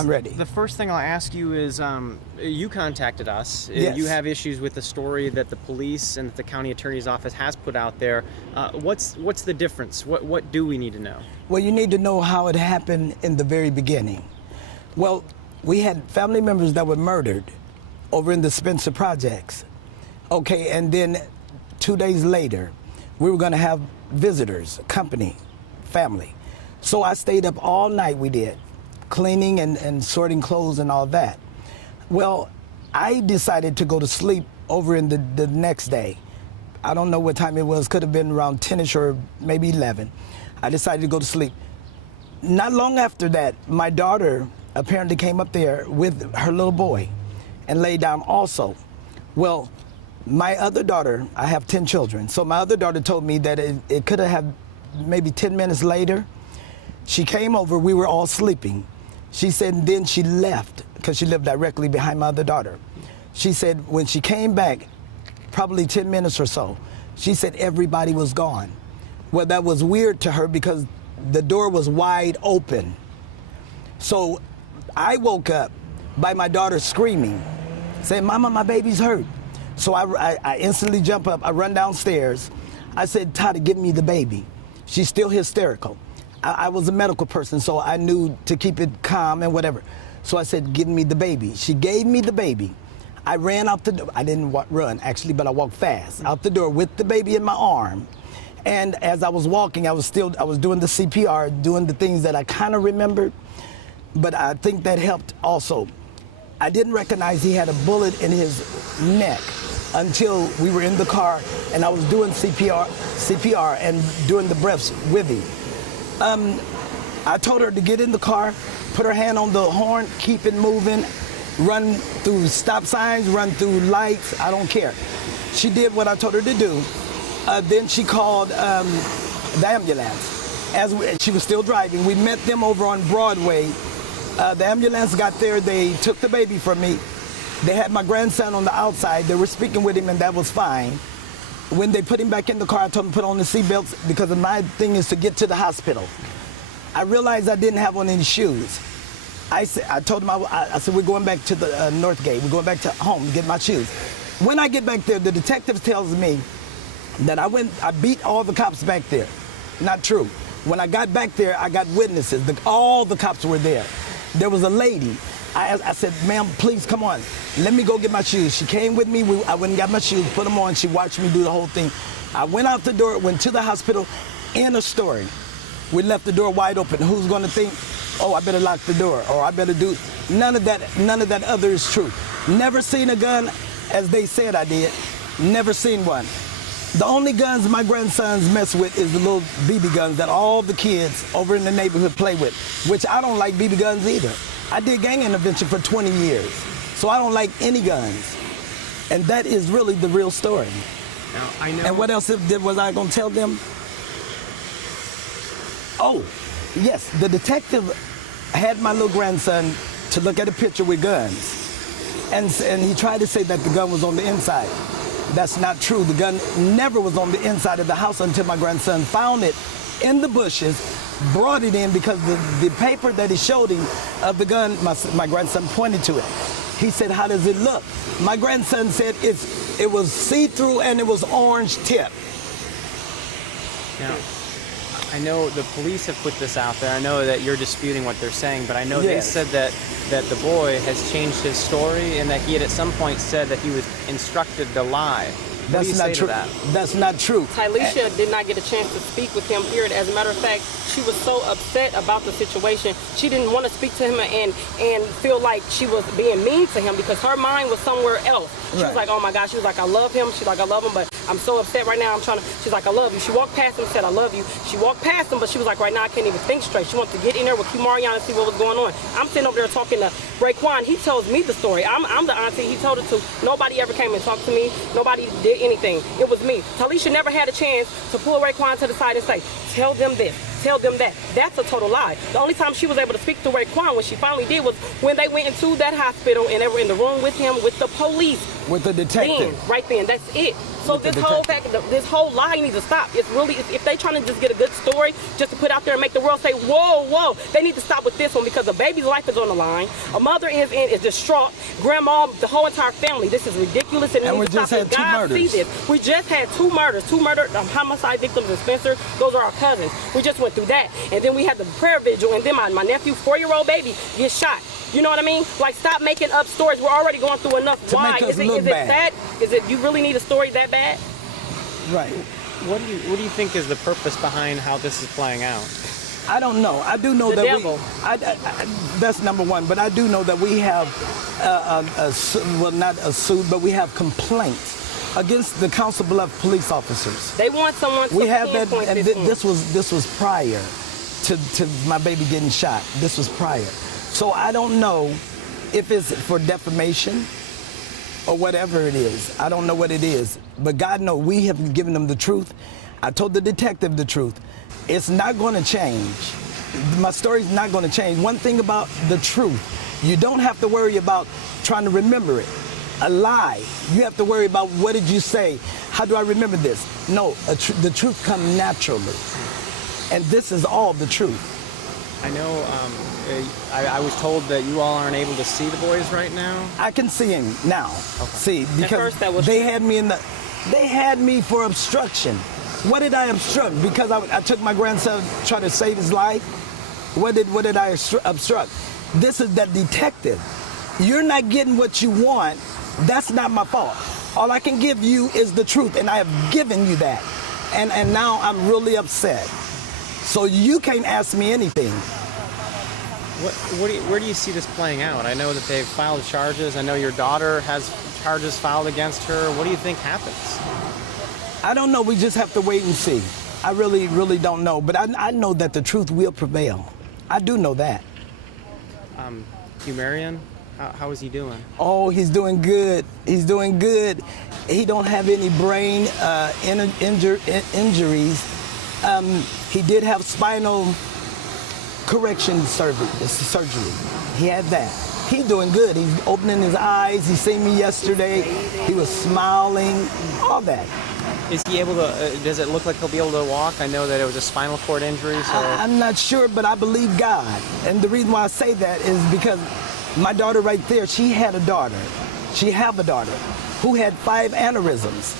I'm ready. The first thing I'll ask you is, you contacted us. Yes. You have issues with the story that the police and the county attorney's office has put out there. What's the difference? What do we need to know? Well, you need to know how it happened in the very beginning. Well, we had family members that were murdered over in the Spencer Projects. Okay, and then 2 days later, we were going to have visitors, company, family. So I stayed up all night, we did, cleaning and sorting clothes and all that. Well, I decided to go to sleep over in the next day. I don't know what time it was, could have been around 10ish or maybe 11. I decided to go to sleep. Not long after that, my daughter apparently came up there with her little boy and laid down also. Well, my other daughter, I have 10 children, so my other daughter told me that it could have had maybe 10 minutes later. She came over, we were all sleeping. She said, and then she left, because she lived directly behind my other daughter. She said when she came back, probably 10 minutes or so, she said everybody was gone. Well, that was weird to her because the door was wide open. So I woke up by my daughter screaming, saying, "Mama, my baby's hurt." So I instantly jump up, I run downstairs. I said, "Tata, give me the baby." She's still hysterical. I was a medical person, so I knew to keep it calm and whatever. So I said, "Give me the baby." She gave me the baby. I ran out the door. I didn't run, actually, but I walked fast out the door with the baby in my arm. And as I was walking, I was doing the CPR, doing the things that I kind of remembered, but I think that helped also. I didn't recognize he had a bullet in his neck until we were in the car and I was doing CPR and doing the breaths with him. I told her to get in the car, put her hand on the horn, keep it moving, run through stop signs, run through lights, I don't care. She did what I told her to do. Then she called the ambulance. She was still driving. We met them over on Broadway. The ambulance got there, they took the baby from me. They had my grandson on the outside. They were speaking with him and that was fine. When they put him back in the car, I told them to put on the seatbelts because my thing is to get to the hospital. I realized I didn't have on any shoes. I told them, I said, we're going back to the North Gate. We're going back to home to get my shoes. When I get back there, the detective tells me that I beat all the cops back there. Not true. When I got back there, I got witnesses. All the cops were there. There was a lady. I said, "Ma'am, please come on. Let me go get my shoes." She came with me. I went and got my shoes, put them on. She watched me do the whole thing. I went out the door, went to the hospital. End of story. We left the door wide open. Who's going to think, "Oh, I better lock the door," or "I better do"? None of that other is true. Never seen a gun as they said I did. Never seen one. The only guns my grandsons mess with is the little BB guns that all the kids over in the neighborhood play with, which I don't like BB guns either. I did gang intervention for 20 years, so I don't like any guns. And that is really the real story. Now, I know. And what else was I going to tell them? Oh, yes, the detective had my little grandson to look at a picture with guns. And he tried to say that the gun was on the inside. That's not true. The gun never was on the inside of the house until my grandson found it in the bushes, brought it in because the paper that he showed him of the gun, my grandson pointed to it. He said, "How does it look?" My grandson said it was see-through and it was orange tip. Now, I know the police have put this out there. I know that you're disputing what they're saying, but I know Yes. they said that the boy has changed his story and that he had at some point said that he was instructed to lie. What do you say to that? That's not true. Tylisha did not get a chance to speak with him, period. As a matter of fact, she was so upset about the situation. She didn't want to speak to him and feel like she was being mean to him because her mind was somewhere else. She was like, "Oh my gosh," she was like, "I love him." She's like, "I love him, but I'm so upset right now. She's like, "I love you." She walked past him and said, "I love you." She walked past him, but she was like, "Right now I can't even think straight." She wanted to get in there with Kimarion and see what was going on. I'm sitting over there talking to Raekwon. He tells me the story. I'm the auntie he told it to. Nobody ever came and talked to me. Nobody did anything. It was me. Tylisha never had a chance to pull Raekwon to the side and say, "Tell them this, tell them that." That's a total lie. The only time she was able to speak to Raekwon, when she finally did, was when they went into that hospital and they were in the room with him with the police. With the detective. Right then, that's it. So with the this whole detective. this whole lie needs to stop. It's really, if they trying to just get a good story, just to put out there and make the world say, whoa, whoa, they need to stop with this one, because a baby's life is on the line. A mother is distraught. Grandma, the whole entire family. This is ridiculous, and we needs to just stop. had 2 God see murders. this. We just had 2 murders, 2 homicide victims in Spencer. Those are our cousins. We just went through that, and then we had the prayer vigil, and then my nephew, 4-year-old baby, gets shot. You know what I mean? Like, stop making up stories. We're already going through enough. To Why? make us Is it look bad. that? Is it you really need a story that bad? Right. What do you think is the purpose behind how this is playing out? I don't know. I do know The that devil. that's number one. But I do know that we have, well, not a suit, but we have complaints against the Council Bluff police officers. They want someone to We have that, pinpoint and this one. this was prior to my baby getting shot. This was prior. So I don't know if it's for defamation or whatever it is. I don't know what it is. But God knows we have given them the truth. I told the detective the truth. It's not going to change. My story's not going to change. One thing about the truth, you don't have to worry about trying to remember it. A lie, you have to worry about what did you say? How do I remember this? No, the truth comes naturally. And this is all the truth. I know I was told that you all aren't able to see the boys right now. I can see him now. Okay. See, because first that was they had me for obstruction. What did I obstruct? Because I took my grandson to try to save his life. What did I obstruct? This is that detective. You're not getting what you want. That's not my fault. All I can give you is the truth, and I have given you that. And now I'm really upset. So you can't ask me anything. Where do you see this playing out? I know that they've filed charges. I know your daughter has charges filed against her. What do you think happens? I don't know. We just have to wait and see. I really, really don't know. But I know that the truth will prevail. I do know that. Hugh Marion, how is he doing? Oh, he's doing good. He's doing good. He don't have any brain injuries. He did have spinal correction surgery. He had that. He's doing good. He's opening his eyes. He seen me yesterday. He was smiling. All that. Is he able to? Does it look like he'll be able to walk? I know that it was a spinal cord injury. So I'm not sure, but I believe God. And the reason why I say that is because my daughter right there, she had a daughter. She have a daughter who had 5 aneurysms.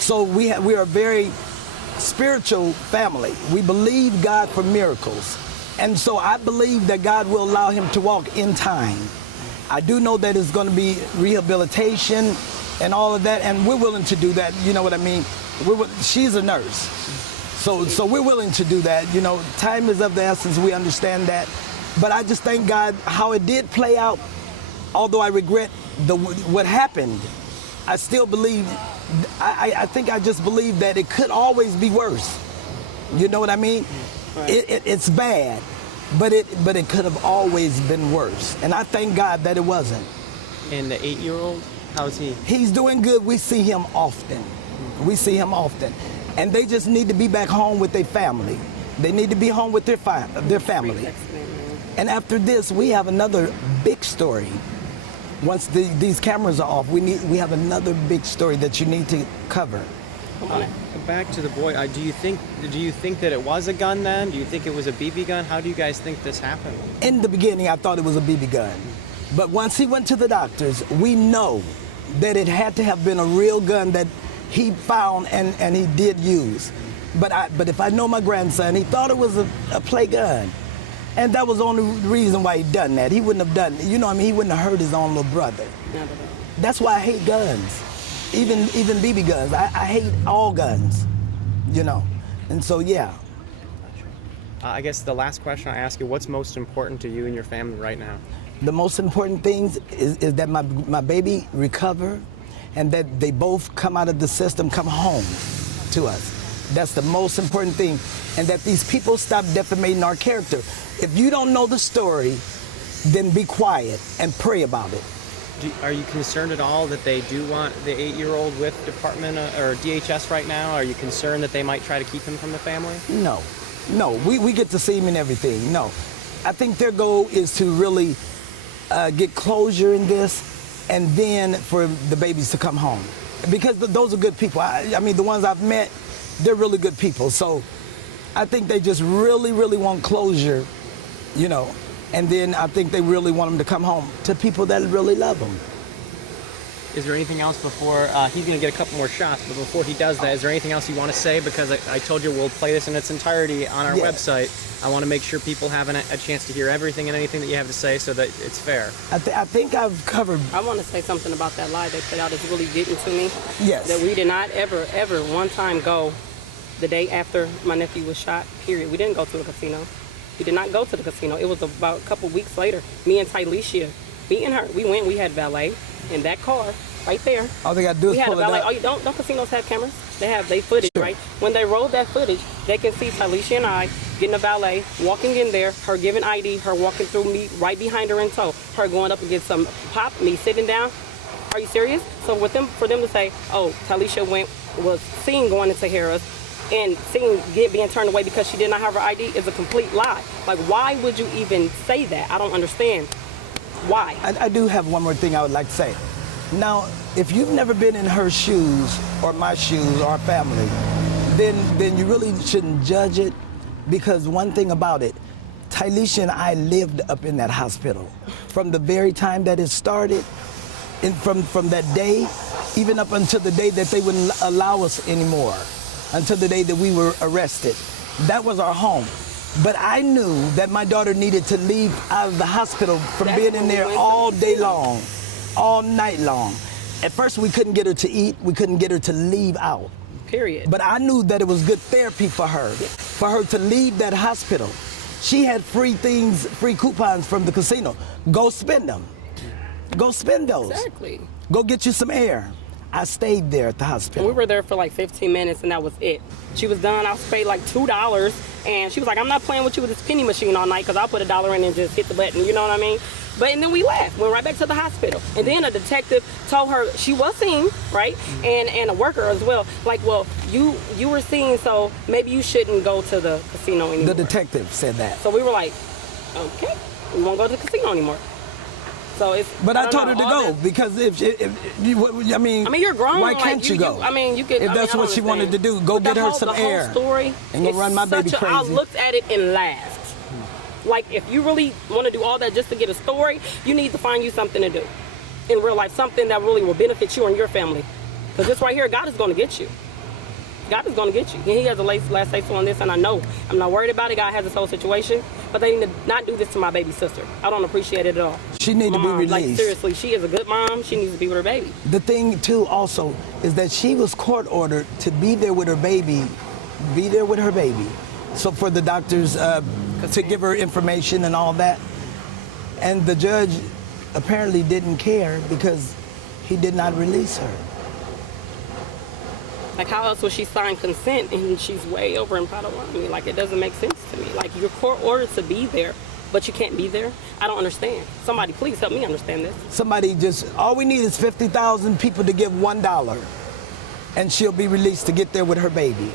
So we are a very spiritual family. We believe God for miracles. And so I believe that God will allow him to walk in time. I do know that it's going to be rehabilitation and all of that, and we're willing to do that. You know what I mean? She's a nurse. So we're willing to do that. You know, time is of the essence. We understand that. But I just thank God how it did play out. Although I regret what happened, I still believe, I think I just believe that it could always be worse. You know what I mean? Right. It's bad, but it could have always been worse. And I thank God that it wasn't. And the 8-year-old, how's he? He's doing good. We see him often. We see him often. And they just need to be back home with their family. They need to be home with their family. And after this, we have another big story. Once these cameras are off, we have another big story that you need to cover. Back to the boy. Do you think that it was a gun then? Do you think it was a BB gun? How do you guys think this happened? In the beginning, I thought it was a BB gun. But once he went to the doctors, we know that it had to have been a real gun that he found and he did use. But if I know my grandson, he thought it was a play gun. And that was the only reason why he done that. He wouldn't have done it. You know what I mean? He wouldn't have hurt his own little brother. That's why I hate guns. Even BB guns. I hate all guns, you know. And so, yeah. I guess the last question I ask you, what's most important to you and your family right now? The most important things is that my baby recover and that they both come out of the system, come home to us. That's the most important thing. And that these people stop defamating our character. If you don't know the story, then be quiet and pray about it. Are you concerned at all that they do want the 8-year-old with Department or DHS right now? Are you concerned that they might try to keep him from the family? No, we get to see him and everything. No, I think their goal is to really get closure in this and then for the babies to come home. because those are good people. I mean, the ones I've met, they're really good people. So I think they just really, really want closure, you know. And then I think they really want them to come home to people that really love them. Is there anything else before he's going to get a couple more shots? But before he does that, is there anything else you want to say? Because I told you we'll play this in its entirety on our website. I want to make sure people have a chance to hear everything and anything that you have to say, so that it's fair. I think I've covered. I want to say something about that lie they put out. It's really getting to me. Yes. That we did not ever one time go the day after my nephew was shot, period. We didn't go to the casino. We did not go to the casino. It was about a couple weeks later. Me and Tylecia, me and her, we went. We had valet in that car right there. All they got to do is pull it up. Oh, you don't casinos have cameras? They have footage, Sure. right? When they rolled that footage, they can see Tylecia and I getting a valet, walking in there, her giving ID, her walking through me right behind her in tow, her going up and get some pop, me sitting down. Are you serious? So for them to say, oh, Tylecia was seen going into Harris and seen being turned away because she did not have her ID is a complete lie. Like, why would you even say that? I don't understand. Why? I do have one more thing I would like to say. Now, if you've never been in her shoes or my shoes or our family, then you really shouldn't judge it, because one thing about it, Tylecia and I lived up in that hospital from the very time that it started, and from that day, even up until the day that they wouldn't allow us anymore, until the day that we were arrested. That was our home. But I knew that my daughter needed to leave out of the hospital from being in there all day long, all night long. At first, we couldn't get her to eat. We couldn't get her to leave out. Period. But I knew that it was good therapy for her to leave that hospital. She had free coupons from the casino. Go spend them. Go spend those. Exactly. Go get you some air. I stayed there at the hospital. And we were there for like 15 minutes, and that was it. She was done. I paid like $2, and she was like, I'm not playing with you with this penny machine all night, because I'll put $1 in and just hit the button, you know what I mean? And then we left, went right back to the hospital. And then a detective told her she was seen, right? And a worker as well. Like, well, you were seen, so maybe you shouldn't go to the casino anymore. The detective said that. So we were like, okay, we won't go to the casino anymore. So it's. But I told her to go, because if you, I mean, you're grown. Why can't you go? You could. If that's what she wanted to do, go get her some air. The whole story. And go run my baby crazy. I looked at it and laughed. Like, if you really want to do all that just to get a story, you need to find you something to do in real life, something that really will benefit you and your family. Because this right here, God is going to get you. God is going to get you. And He has the last say so on this, and I know. I'm not worried about it. God has this whole situation. But they need to not do this to my baby sister. I don't appreciate it at all. She needs to be released. Like, seriously, she is a good mom. She needs to be with her baby. The thing, too, also, is that she was court ordered to be there with her baby, So for the doctors to give her information and all that. And the judge apparently didn't care, because he did not release her. Like, how else would she sign consent and she's way over in Potawatomi? Like, it doesn't make sense to me. Like, you're court ordered to be there, but you can't be there? I don't understand. Somebody please help me understand this. All we need is 50,000 people to give $1, and she'll be released to get there with her baby.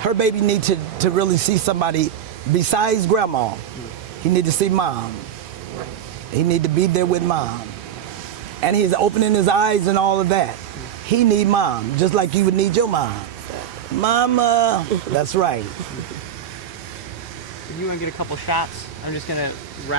Her baby needs to really see somebody besides grandma. He need to see mom. He need to be there with mom. And he's opening his eyes and all of that. He need mom, just like you would need your mom. Mama. That's right. You want to get a couple shots? I'm just going to wrap.